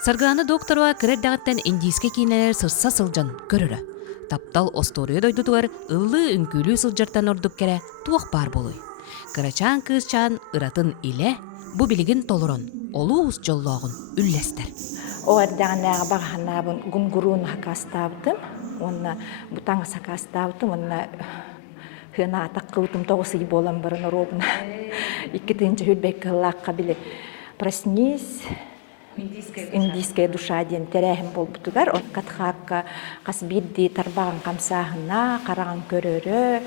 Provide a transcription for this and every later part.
Саргыланы докторуа кірердағыттан индийске кейнелер сырса сылжан көрірі. Таптал остория дойдутуар ыллы үнкүлүү сылжартан ордук кере туақ бар болуй. Кырачан кызчан ыратын иле, бу билигин толурон, олуус жоллоғын үллестер. Оардағанағы бағанабын гунгуруун хакастабытым, онна бутаңы сакастабытым, онна хына атақ қылытым тоғысы болан барын робына. Иккетінші хүлбек қылаққа білі. Проснись, индийская душа ден терәхім бол бұтығар. Катхаққа қас бидді тарбағын қамсағына, қарағын көрірі,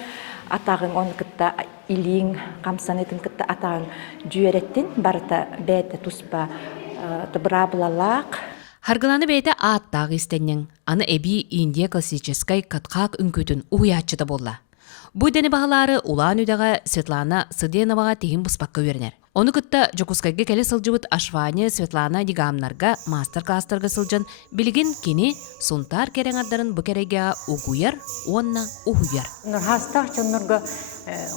атағын оны кітті илиң қамсанетін кітті атағын жүйереттен барыта бәйті тұспа тұбыра бұлалақ. Харгыланы бәйті аттағы істеннен, аны әбі Индия классическай катхақ үнкөтін уячыда болла. Бұйдені бағалары улан үйдаға Светлана Сыденоваға тегін бұспаққа өрінер. Оны күтті Жокускайға кәлі сылжыбыт Ашвания Светлана Дигамнарға мастер-кластарға сылжан білген кені сұнтар керен ардарын бұ кереге угуяр, онна ухуяр. Нұрхастақ чоннырға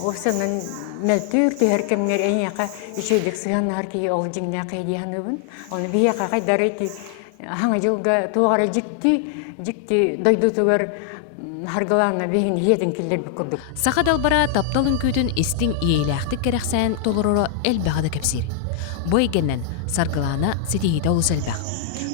осының мәлтүр түйеркемдер әйеқа үшейдік сыған аркей ол жіңне қайдияны бұн. Оны бейеқа қайдарайты хаңа жылға туғара жікті дойду тұғар харгалана бейін етін келдер бір күрдік. Сақа далбара таптал үнкөтін істің иеләқтік керексән толырыры әлбәғады кәпсір. Бұ егеннен саргылана сетейді олыс әлбәқ.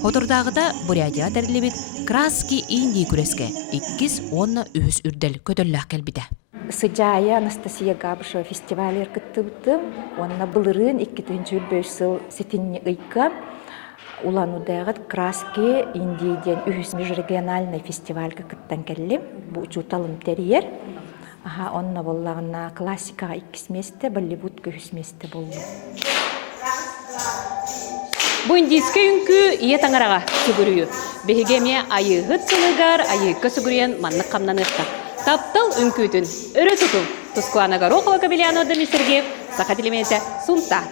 Хотырдағыда Бурятия дәрілебет краски Индии күреске 2-10 үрдел көтілләқ кәлбіді. Сыжая Анастасия Габышева фестивалер кыттыбытым, онна былырын 2-5 сыл сетинне ыйка. Уланудағыт краски Индийден межрегиональный фестивальға кыттан кәлі. Бұ учуталым терьер. Онна боллағына классикаға 2 месте, Болливуд 3 месте болды. Бұ индийске үнкі ие таңараға сүгірію. Бехегеме айығыт сылығар, айыққа сүгірген маннық қамнан ұқта. Таптал үнкүтін өрі тұту. Тұскуанаға роқова кабелияны өдімі Сергеев, Сақа телеметі Сунта.